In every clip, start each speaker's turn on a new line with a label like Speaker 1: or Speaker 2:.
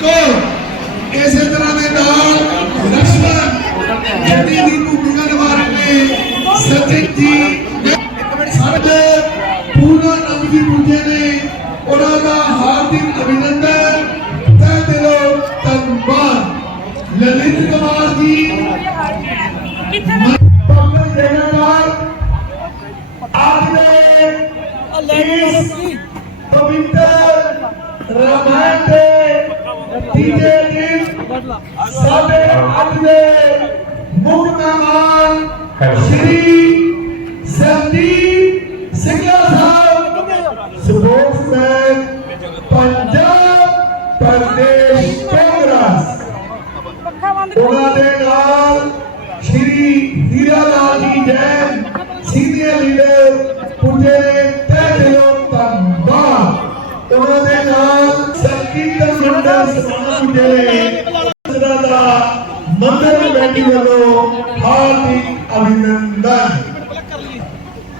Speaker 1: کو اسی طرح نال دی جی پورا نام پوجے نے ہاردک ابھینندن تے ਸਾਡੇ ਅੱਜ ਦੇ ਮੁੱਖ ਮਹਿਮਾਨ ਸ਼੍ਰੀ ਸੰਦੀਪ ਸਿੰਘਲਾ ਸਾਹਿਬ ਸਪੋਰਟਸਮੈਨ ਪੰਜਾਬ ਪ੍ਰਦੇਸ਼ ਕਾਂਗਰਸ। ਉਹਨਾਂ ਦੇ ਨਾਲ ਸ਼੍ਰੀ ਹੀਰਾ ਲਾਲ ਜੀ ਜੈਨ, ਸੀਨੀਅਰ ਲੀਡਰ ਪੁੱਜੇ ਤਹਿ ਦਿਲੋਂ ਧੰਨਵਾਦ। ਉਹਨਾਂ ਦੇ ਨਾਲ ਸੰਕੀਰਤਨ ਮੰਡਲ ਸਮਾਜ ਪੁੱਜੇ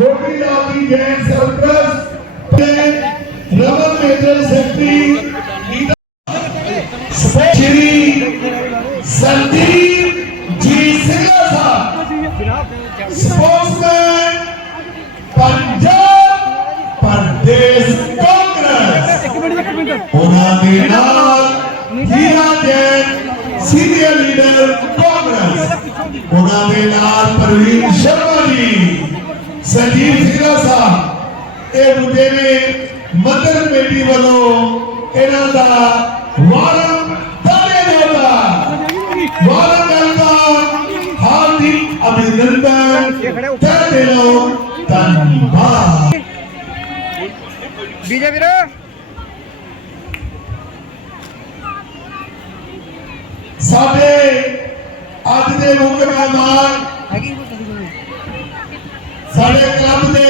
Speaker 1: موٹی جاتی جین سرپرست Raman major secretary Shri Sandeep ji Singla Sahib sportsman Punjab Pradesh Congress. انہوں نے نام ہیرا جین لیڈر کانگریس۔ انہوں نے پروین شرما ਸੰਜੀਵ ਸਿੰਘਲਾ ਸਾਹਿਬ ਇਹ ਮੁੰਡੇ ਨੇ ਮਦਰ ਕਮੇਟੀ ਵੱਲੋਂ ਇਹਨਾਂ ਦਾ ਵਾਰਮ ਤਾਲੇ ਦੇਵਤਾ ਵਾਰਮ ਕਰਦਾ ਹਾਰਦਿਕ ਅਭਿਨੰਦਨ। ਤਹਿ ਦਿਲੋਂ ਧੰਨਵਾਦ।
Speaker 2: ਬੀਜੇ ਵੀਰ।
Speaker 1: ਸਾਡੇ ਅੱਜ ਦੇ ਮੁੱਖ ਮਹਿਮਾਨ ਸਾਡੇ ਕਲੱਬ ਦੇ